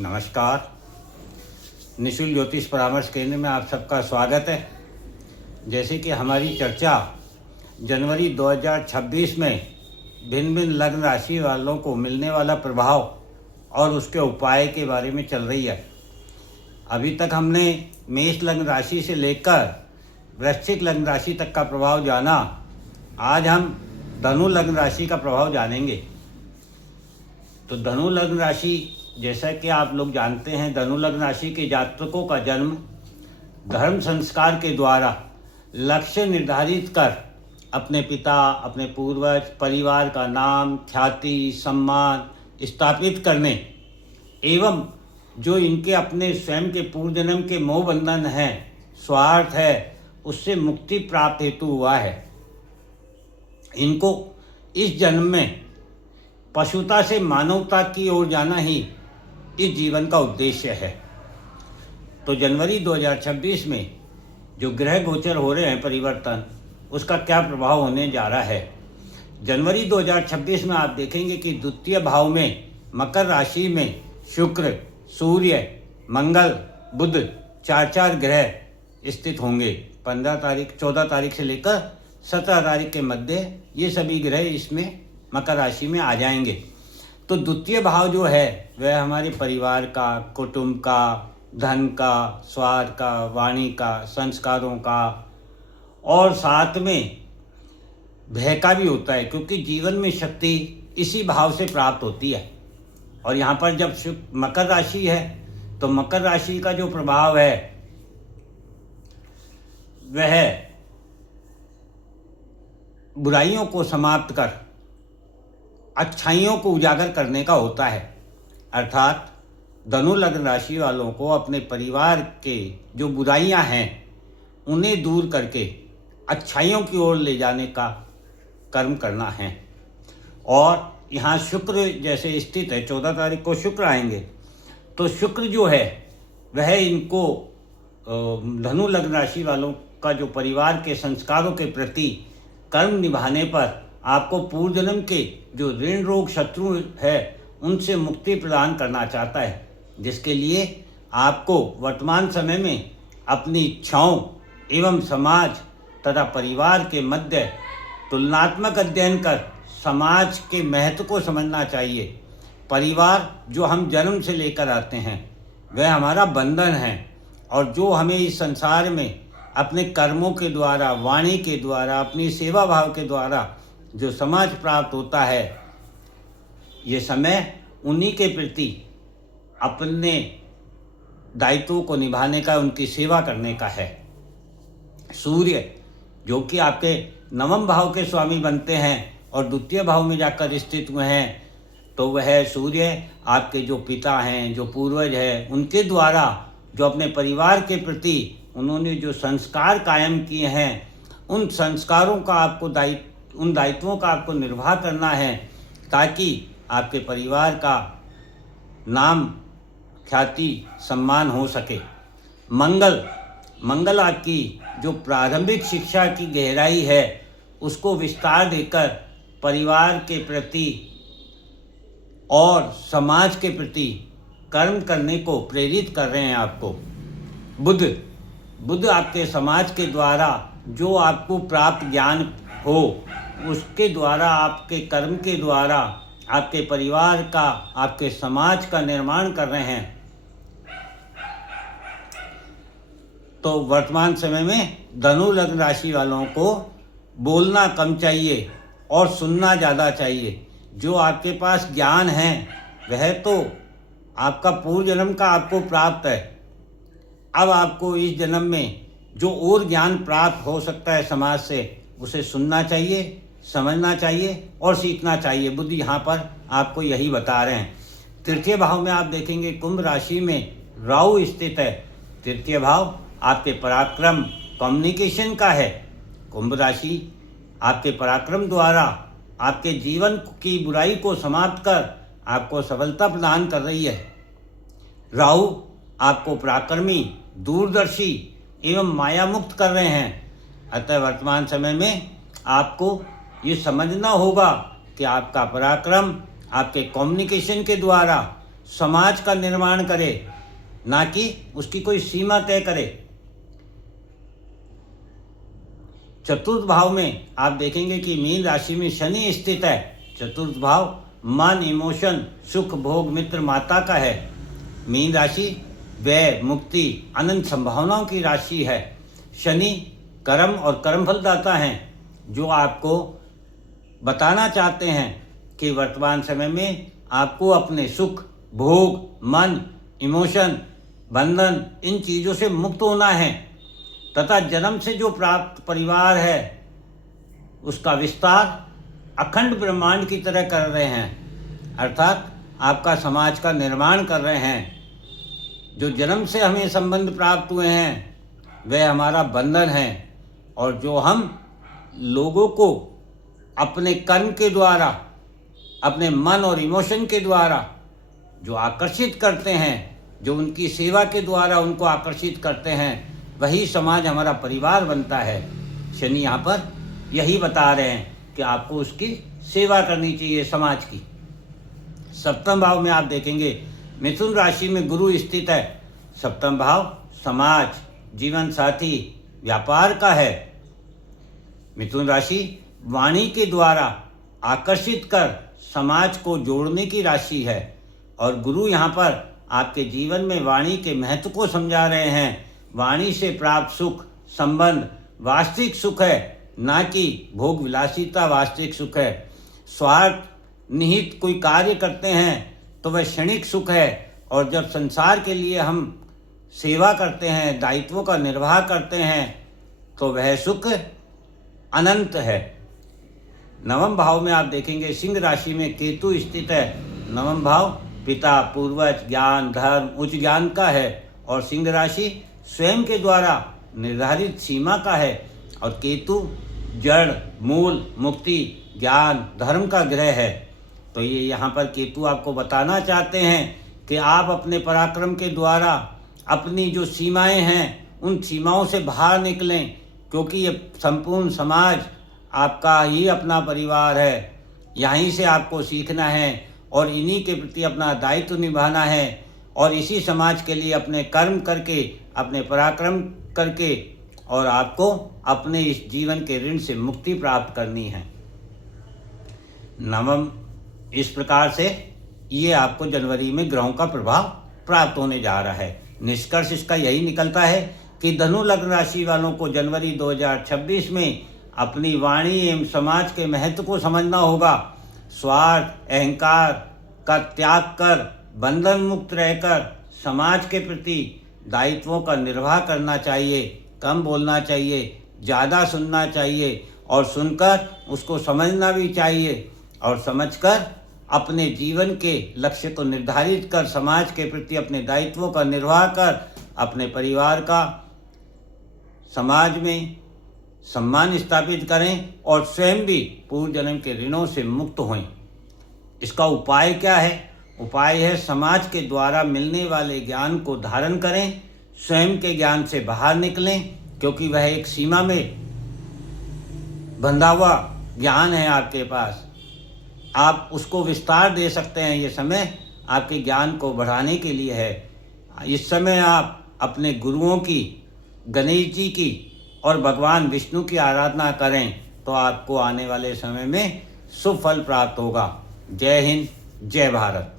नमस्कार। निःशुल्क ज्योतिष परामर्श केंद्र में आप सबका स्वागत है। जैसे कि हमारी चर्चा जनवरी 2026 में भिन्न भिन्न लग्न राशि वालों को मिलने वाला प्रभाव और उसके उपाय के बारे में चल रही है। अभी तक हमने मेष लग्न राशि से लेकर वृश्चिक लग्न राशि तक का प्रभाव जाना। आज हम धनु लग्न राशि का प्रभाव जानेंगे। तो धनु लग्न राशि, जैसा कि आप लोग जानते हैं, धनु लग्न राशि के जातकों का जन्म धर्म संस्कार के द्वारा लक्ष्य निर्धारित कर अपने पिता, अपने पूर्वज, परिवार का नाम, ख्याति, सम्मान स्थापित करने एवं जो इनके अपने स्वयं के पूर्व जन्म के मोह बंधन हैं, स्वार्थ है, उससे मुक्ति प्राप्त हेतु हुआ है। इनको इस जन्म में पशुता से मानवता की ओर जाना ही इस जीवन का उद्देश्य है। तो जनवरी 2026 में जो ग्रह गोचर हो रहे हैं परिवर्तन, उसका क्या प्रभाव होने जा रहा है। जनवरी 2026 में आप देखेंगे कि द्वितीय भाव में मकर राशि में शुक्र, सूर्य, मंगल, बुध चार ग्रह स्थित होंगे। 14 तारीख से लेकर 17 तारीख के मध्य ये सभी ग्रह इसमें मकर राशि में आ जाएंगे। तो द्वितीय भाव जो है वह हमारे परिवार का, कुटुंब का, धन का, स्वार्थ का, वाणी का, संस्कारों का और साथ में भय का भी होता है, क्योंकि जीवन में शक्ति इसी भाव से प्राप्त होती है। और यहाँ पर जब मकर राशि है तो मकर राशि का जो प्रभाव है वह बुराइयों को समाप्त कर अच्छाइयों को उजागर करने का होता है। अर्थात धनु लग्न राशि वालों को अपने परिवार के जो बुराइयां हैं उन्हें दूर करके अच्छाइयों की ओर ले जाने का कर्म करना है। और यहाँ शुक्र जैसे स्थित है, 14 तारीख को शुक्र आएंगे, तो शुक्र जो है वह इनको धनु लग्न राशि वालों का जो परिवार के संस्कारों के प्रति कर्म निभाने पर आपको पूर्व जन्म के जो ऋण रोग शत्रु है उनसे मुक्ति प्रदान करना चाहता है, जिसके लिए आपको वर्तमान समय में अपनी इच्छाओं एवं समाज तथा परिवार के मध्य तुलनात्मक अध्ययन कर समाज के महत्व को समझना चाहिए। परिवार जो हम जन्म से लेकर आते हैं वह हमारा बंधन है, और जो हमें इस संसार में अपने कर्मों के द्वारा, वाणी के द्वारा, अपनी सेवा भाव के द्वारा जो समाज प्राप्त होता है, ये समय उन्हीं के प्रति अपने दायित्वों को निभाने का, उनकी सेवा करने का है। सूर्य जो कि आपके नवम भाव के स्वामी बनते हैं और द्वितीय भाव में जाकर स्थित हुए हैं, तो वह सूर्य आपके जो पिता हैं, जो पूर्वज हैं, उनके द्वारा जो अपने परिवार के प्रति उन्होंने जो संस्कार कायम किए हैं, उन संस्कारों का आपको उन दायित्वों का आपको निर्वाह करना है, ताकि आपके परिवार का नाम, ख्याति, सम्मान हो सके। मंगल आपकी जो प्रारंभिक शिक्षा की गहराई है उसको विस्तार देकर परिवार के प्रति और समाज के प्रति कर्म करने को प्रेरित कर रहे हैं आपको। बुध आपके समाज के द्वारा जो आपको प्राप्त ज्ञान हो उसके द्वारा, आपके कर्म के द्वारा आपके परिवार का, आपके समाज का निर्माण कर रहे हैं। तो वर्तमान समय में धनु लग्न राशि वालों को बोलना कम चाहिए और सुनना ज़्यादा चाहिए। जो आपके पास ज्ञान है वह तो आपका पूर्व जन्म का आपको प्राप्त है। अब आपको इस जन्म में जो और ज्ञान प्राप्त हो सकता है समाज से, उसे सुनना चाहिए, समझना चाहिए और सीखना चाहिए। बुद्ध यहाँ पर आपको यही बता रहे हैं। तृतीय भाव में आप देखेंगे कुंभ राशि में राहु स्थित है। तृतीय भाव आपके पराक्रम, कम्युनिकेशन का है। कुंभ राशि आपके पराक्रम द्वारा आपके जीवन की बुराई को समाप्त कर आपको सफलता प्रदान कर रही है। राहु आपको पराक्रमी, दूरदर्शी एवं माया मुक्त कर रहे हैं। अतः वर्तमान समय में आपको ये समझना होगा कि आपका पराक्रम आपके कम्युनिकेशन के द्वारा, समाज का निर्माण करे, ना कि उसकी कोई सीमा तय करे। चतुर्थ भाव में आप देखेंगे कि मीन राशि में शनि स्थित है। चतुर्थ भाव मन, इमोशन, सुख, भोग, मित्र, माता का है। मीन राशि व्यय, मुक्ति, अनंत संभावनाओं की राशि है। शनि कर्म और कर्मफल दाता हैं, जो आपको बताना चाहते हैं कि वर्तमान समय में आपको अपने सुख, भोग, मन, इमोशन, बंधन, इन चीज़ों से मुक्त होना है तथा जन्म से जो प्राप्त परिवार है उसका विस्तार अखंड ब्रह्मांड की तरह कर रहे हैं, अर्थात आपका समाज का निर्माण कर रहे हैं। जो जन्म से हमें संबंध प्राप्त हुए हैं वह हमारा बंधन है, और जो हम लोगों को अपने कर्म के द्वारा, अपने मन और इमोशन के द्वारा जो आकर्षित करते हैं, जो उनकी सेवा के द्वारा उनको आकर्षित करते हैं, वही समाज हमारा परिवार बनता है। शनि यहाँ पर यही बता रहे हैं कि आपको उसकी सेवा करनी चाहिए, समाज की। सप्तम भाव में आप देखेंगे मिथुन राशि में गुरु स्थित है। सप्तम भाव समाज, जीवन साथी, व्यापार का है। मिथुन राशि वाणी के द्वारा आकर्षित कर समाज को जोड़ने की राशि है, और गुरु यहाँ पर आपके जीवन में वाणी के महत्व को समझा रहे हैं। वाणी से प्राप्त सुख, संबंध वास्तविक सुख है, ना कि भोग विलासिता वास्तविक सुख है। स्वार्थ निहित कोई कार्य करते हैं तो वह क्षणिक सुख है, और जब संसार के लिए हम सेवा करते हैं, दायित्वों का निर्वाह करते हैं, तो वह सुख अनंत है। नवम भाव में आप देखेंगे सिंह राशि में केतु स्थित है। नवम भाव पिता, पूर्वज, ज्ञान, धर्म, उच्च ज्ञान का है, और सिंह राशि स्वयं के द्वारा निर्धारित सीमा का है, और केतु जड़, मूल, मुक्ति, ज्ञान, धर्म का ग्रह है। तो ये यहाँ पर केतु आपको बताना चाहते हैं कि आप अपने पराक्रम के द्वारा अपनी जो सीमाएं हैं उन सीमाओं से बाहर निकलें, क्योंकि ये संपूर्ण समाज आपका ही अपना परिवार है। यहीं से आपको सीखना है और इन्हीं के प्रति अपना दायित्व निभाना है, और इसी समाज के लिए अपने कर्म करके, अपने पराक्रम करके, और आपको अपने इस जीवन के ऋण से मुक्ति प्राप्त करनी है। नवम इस प्रकार से ये आपको जनवरी में ग्रहों का प्रभाव प्राप्त होने जा रहा है। निष्कर्ष इसका यही निकलता है कि धनु लग्न राशि वालों को जनवरी 2026 में अपनी वाणी एवं समाज के महत्व को समझना होगा। स्वार्थ, अहंकार का त्याग कर बंधन मुक्त रहकर समाज के प्रति दायित्वों का निर्वाह करना चाहिए। कम बोलना चाहिए, ज़्यादा सुनना चाहिए, और सुनकर उसको समझना भी चाहिए, और समझकर अपने जीवन के लक्ष्य को निर्धारित कर समाज के प्रति अपने दायित्वों का निर्वाह कर अपने परिवार का, समाज में सम्मान स्थापित करें, और स्वयं भी पूर्व जन्म के ऋणों से मुक्त हों। इसका उपाय क्या है? उपाय है समाज के द्वारा मिलने वाले ज्ञान को धारण करें, स्वयं के ज्ञान से बाहर निकलें, क्योंकि वह एक सीमा में बंधा हुआ ज्ञान है आपके पास। आप उसको विस्तार दे सकते हैं। ये समय आपके ज्ञान को बढ़ाने के लिए है। इस समय आप अपने गुरुओं की, गणेश जी की और भगवान विष्णु की आराधना करें, तो आपको आने वाले समय में शुभ फल प्राप्त होगा। जय हिंद, जय भारत।